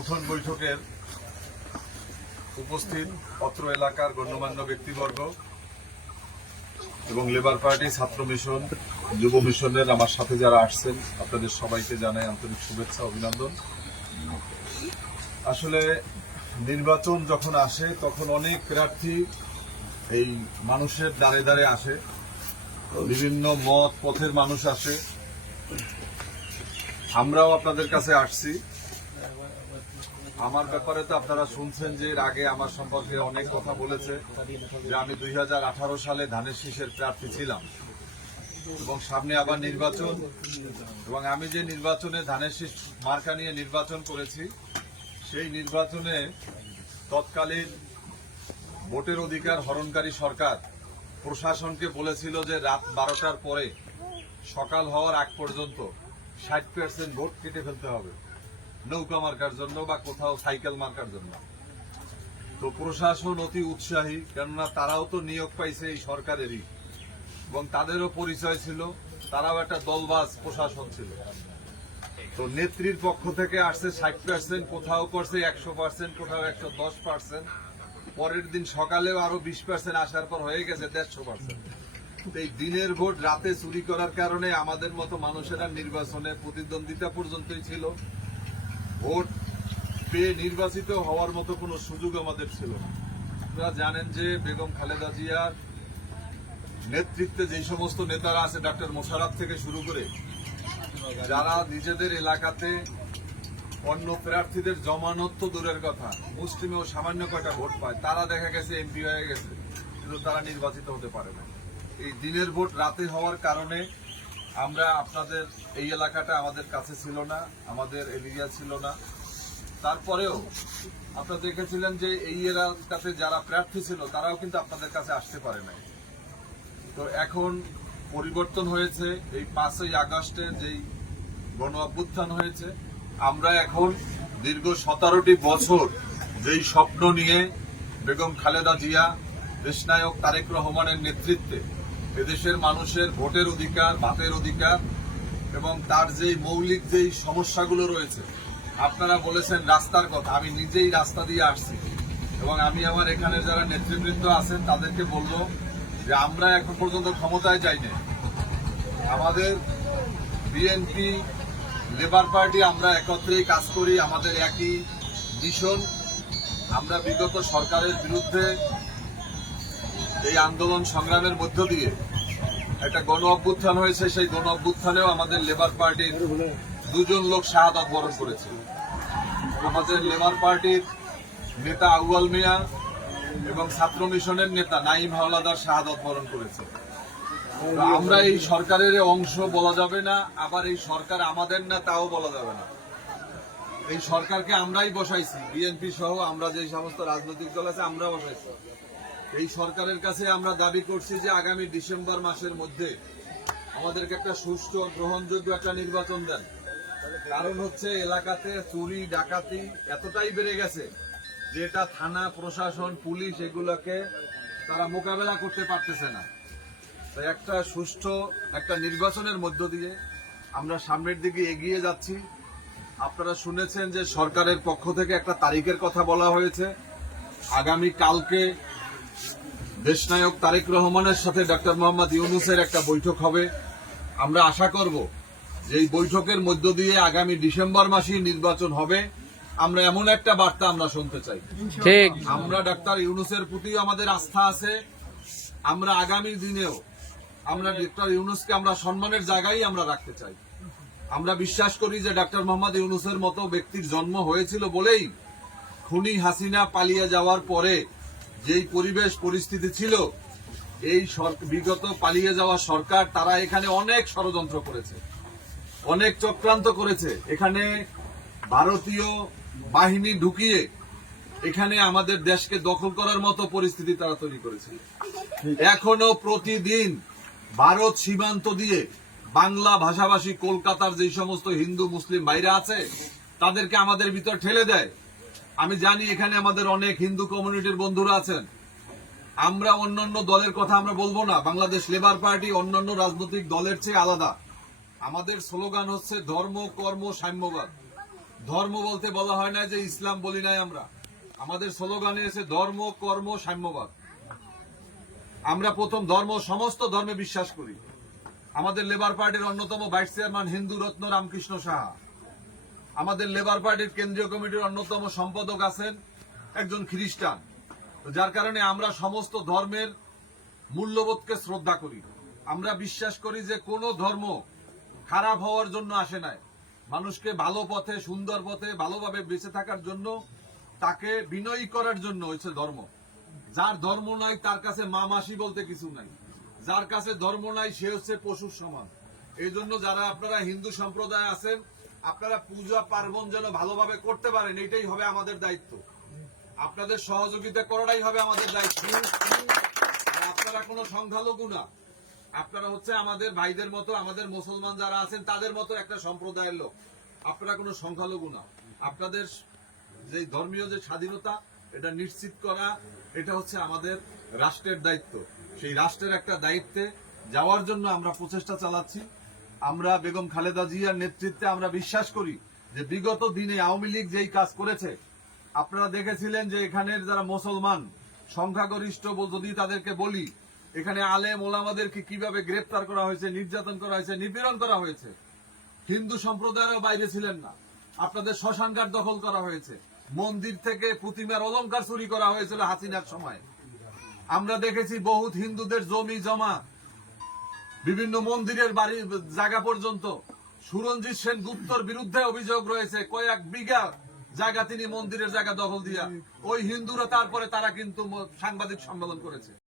উঠোন বৈঠকের উপস্থিত অত্র এলাকার গণ্যমান্য ব্যক্তিবর্গ এবং লেবার পার্টি, ছাত্র মিশন, যুব মিশনের আমার সাথে যারা আসছেন, আপনাদের সবাইকে জানাই আন্তরিক শুভেচ্ছা, অভিনন্দন। আসলে নির্বাচন যখন আসে তখন অনেক প্রার্থী এই মানুষের দ্বারে দ্বারে আসে, বিভিন্ন মত পথের মানুষ আসে। আমরাও আপনাদের কাছে আসছি। আমার ব্যাপারে তো আপনারা শুনছেন যে এর আগে আমার সম্পর্কে অনেক কথা বলেছে যে আমি 2018 সালে ধানের শীষের প্রার্থী ছিলাম এবং সামনে আবার নির্বাচন, এবং আমি যে নির্বাচনে ধানের শীষ মার্কা নিয়ে নির্বাচন করেছি সেই নির্বাচনে তৎকালীন ভোটের অধিকার হরণকারী সরকার প্রশাসনকে বলেছিল যে রাত 12টার পরে সকাল হওয়ার আগ পর্যন্ত 60% ভোট কেটে ফেলতে হবে নৌকা মার্কার জন্য বা কোথাও সাইকেল মার্কার জন্য। তো প্রশাসন অতি উৎসাহী, কেননা তারাও তো নিয়োগ পাইছে এই সরকারেরই এবং তাদেরও পরিচয় ছিল, তারাও একটা দলবাজ প্রশাসন ছিল। তো নেত্রীর পক্ষ থেকে আসছে 60%, কোথাও করছে 100%, কোথাও 110%, পরের দিন সকালেও আরো 20% আসার পর হয়ে গেছে 150%। এই দিনের ভোট রাতে চুরি করার কারণে আমাদের মতো মানুষেরা নির্বাচনে প্রতিদ্বন্দ্বিতা পর্যন্তই ছিল, ভোট পেয়ে নির্বাচিত হওয়ার মতো কোনো সুযোগ আমাদের ছিল না। আপনারা জানেন যে বেগম খালেদা জিয়ার নেতৃত্বে যে সমস্ত নেতারা আছে, ডক্টর মোশাররফ থেকে শুরু করে, যারা নিজেদের এলাকাতে অন্য প্রার্থীদের জমানত তো দূরের কথা, মুসলিমেও সামান্য কয়টা ভোট পায়, তারা দেখা গেছে এমপি হয়ে গেছে, কিন্তু তারা নির্বাচিত হতে পারে না। এই দিনের ভোট রাতে হওয়ার কারণে আমরা আপনাদের এই এলাকাটা আমাদের কাছে ছিল না, আমাদের এরিয়া ছিল না। তারপরেও আপনারা দেখেছিলেন যে এই এলাকাতে যারা প্রার্থী ছিল তারাও কিন্তু আপনাদের কাছে আসতে পারে নাই। তো এখন পরিবর্তন হয়েছে, এই 5ই আগস্টে যেই গণ অভ্যুত্থান হয়েছে, আমরা এখন দীর্ঘ 17টি বছর যেই স্বপ্ন নিয়ে বেগম খালেদা জিয়া, দেশনায়ক তারেক রহমানের নেতৃত্বে এদেশের মানুষের ভোটের অধিকার, ভাতের অধিকার এবং তার যেই মৌলিক যেই সমস্যাগুলো রয়েছে, আপনারা বলেছেন রাস্তার কথা, আমি নিজেই রাস্তা দিয়ে আসছি এবং আমি আমার এখানে যারা নেতৃবৃন্দ আছেন তাদেরকে বলবো যে আমরা এখন পর্যন্ত ক্ষমতায় যাই না। আমাদের বিএনপি, লেবার পার্টি আমরা একত্রেই কাজ করি, আমাদের একই মিশন। আমরা বিগত সরকারের বিরুদ্ধে এই আন্দোলন সংগ্রামের মধ্য দিয়ে একটা গণ অভ্যুত্থান হয়েছে, সেই গণ অভ্যুত্থানেও আমাদের লেবার পার্টির 2জন লোক শাহাদাত বরণ করেছে। আমাদের লেবার পার্টির নেতা আউয়াল মিয়া এবং ছাত্র মিশনের নেতা নাঈম হাওলাদার শাহাদাত বরণ করেছে। আমরা এই সরকারের অংশ বলা যাবে না, আবার এই সরকার আমাদের না তাও বলা যাবে না। এই সরকারকে আমরাই বসাইছি, বিএনপি সহ আমরা যে সমস্ত রাজনৈতিক দল আছে আমরা বসাইছি। এই সরকারের কাছে আমরা দাবি করছি যে আগামী ডিসেম্বর মাসের মধ্যে আমাদেরকে একটা সুষ্ঠু গ্রহণযোগ্য একটা নির্বাচন দেন। কারণ হচ্ছে এলাকাতে চুরি ডাকাতি এতটাই বেড়ে গেছে যে এটা থানা, প্রশাসন, পুলিশ এগুলোকে তারা মোকাবেলা করতে পারতেছে না। তাই একটা সুষ্ঠু একটা নির্বাচনের মধ্য দিয়ে আমরা সামনের দিকে এগিয়ে যাচ্ছি। আপনারা শুনেছেন যে সরকারের পক্ষ থেকে একটা তারিখের কথা বলা হয়েছে, আগামী কালকে দেশনায়ক তারেক রহমানের সাথে ডক্টর মোহাম্মদ ইউনূসের একটা বৈঠক হবে। আমরা আশা করব যে এই বৈঠকের মধ্য দিয়ে আগামী ডিসেম্বর মাসে নির্বাচন হবে। আমরা এমন একটা বার্তা আমরা শুনতে চাই। ঠিক, আমরা ডক্টর ইউনূসের প্রতি আমাদের আস্থা আছে। আমরা আগামী দিনেও আমরা ডক্টর ইউনূসকে আমরা সম্মানের জায়গায় আমরা রাখতে চাই। আমরা বিশ্বাস করি যে ডক্টর মোহাম্মদ ইউনূসের মতো ব্যক্তির জন্ম হয়েছিল বলেই খুনি হাসিনা পালিয়ে যাওয়ার পরে যেই পরিবেশ পরিস্থিতি ছিল, এই বিগত পালিয়ে যাওয়া সরকার তারা এখানে অনেক ষড়যন্ত্র করেছে, অনেক চক্রান্ত করেছে। এখানে ভারতীয় বাহিনী ঢুকিয়ে এখানে আমাদের দেশকে দখল করার মতো পরিস্থিতি তারা তৈরি করেছে। এখনো প্রতিদিন ভারত সীমান্ত দিয়ে বাংলা ভাষাভাষী কলকাতার যে সমস্ত হিন্দু মুসলিম ভাইরা আছে তাদেরকে আমাদের ভিতর ঠেলে দেয়। আমি জানি এখানে আমাদের অনেক হিন্দু কমিউনিটির বন্ধুরা আছেন। আমরা অন্যান্য দলের কথা আমরা বলবো না, বাংলাদেশ লেবার পার্টি অন্যান্য রাজনৈতিক দলের চেয়ে আলাদা। আমাদের স্লোগান হচ্ছে ধর্ম, কর্ম, সাম্যবাদ। ধর্ম বলতে বলা হয় না যে ইসলাম বলি নাই আমরা। আমাদের স্লোগানে এসে ধর্ম কর্ম সাম্যবাদ। আমরা প্রথম ধর্ম, সমস্ত ধর্মে বিশ্বাস করি। আমাদের লেবার পার্টির অন্যতম ভাইস চেয়ারম্যান হিন্দু রত্ন রামকৃষ্ণ সাহা। আমাদের লেবার পার্টির কেন্দ্রীয় কমিটির অন্যতম সম্পাদক আছেন একজন খ্রিস্টান। যার কারণে আমরা সমস্ত ধর্মের মূল্যবোধকে শ্রদ্ধা করি। আমরা বিশ্বাস করি যে কোনো ধর্ম খারাপ হওয়ার জন্য আসে নাই, মানুষকে ভালো পথে, সুন্দর পথে, ভালোভাবে বেঁচে থাকার জন্য, তাকে বিনয়ী করার জন্য হচ্ছে ধর্ম। যার ধর্ম নাই তার কাছে মা মাসি বলতে কিছু নাই, যার কাছে ধর্ম নাই সে হচ্ছে পশুর সমান। এই জন্য যারা আপনারা হিন্দু সম্প্রদায় আছেন, আপনারা পূজা পার্বণ যেন ভালোভাবে করতে পারেন, এটাই হবে আমাদের দায়িত্ব। আপনাদের সহযোগিতা করাটাই হবে আমাদের দায়িত্ব। আর আপনারা কোনো সংখ্যালঘু না, আপনারা হচ্ছে আমাদের ভাইদের মতো, আমাদের মুসলমান যারা আছেন তাদের মতো একটা সম্প্রদায়ের লোক। আপনারা কোনো সংখ্যালঘু না। আপনাদের যে ধর্মীয় যে স্বাধীনতা, এটা নিশ্চিত করা, এটা হচ্ছে আমাদের রাষ্ট্রের দায়িত্ব। সেই রাষ্ট্রের একটা দায়িত্বে যাওয়ার জন্য আমরা প্রচেষ্টা চালাচ্ছি। আমরা বেগম খালেদা জিয়ার নেতৃত্বে আমরা বিশ্বাস করি যে বিগত দিনে আওয়ামী লীগ যেই কাজ করেছে, আপনারা দেখেছিলেন যে এখানের যারা মুসলমান সংখ্যাগরিষ্ঠ, যদি তাদেরকে বলি, এখানে আলেম ওলামাদেরকে কিভাবে গ্রেফতার করা হয়েছে, নির্যাতন করা হয়েছে, নিপীড়ন করা হয়েছে। হিন্দু সম্প্রদায়েরও বাইরে ছিলেন না। আপনাদের শ্মশানঘাট দখল করা হয়েছে, মন্দির থেকে প্রতিমার অলংকার চুরি করা হয়েছিল হাসিনার সময়। আমরা দেখেছি বহুত হিন্দুদের জমি জমা, বিভিন্ন মন্দিরের বাড়ি জায়গা পর্যন্ত সুরঞ্জিত সেন গুপ্তর বিরুদ্ধে অভিযোগ রয়েছে। কয়েক বিঘা জায়গা তিনি মন্দিরের জায়গা দখল দিয়া, ওই হিন্দুরা তারপরে তারা কিন্তু সাংবাদিক সম্মেলন করেছে।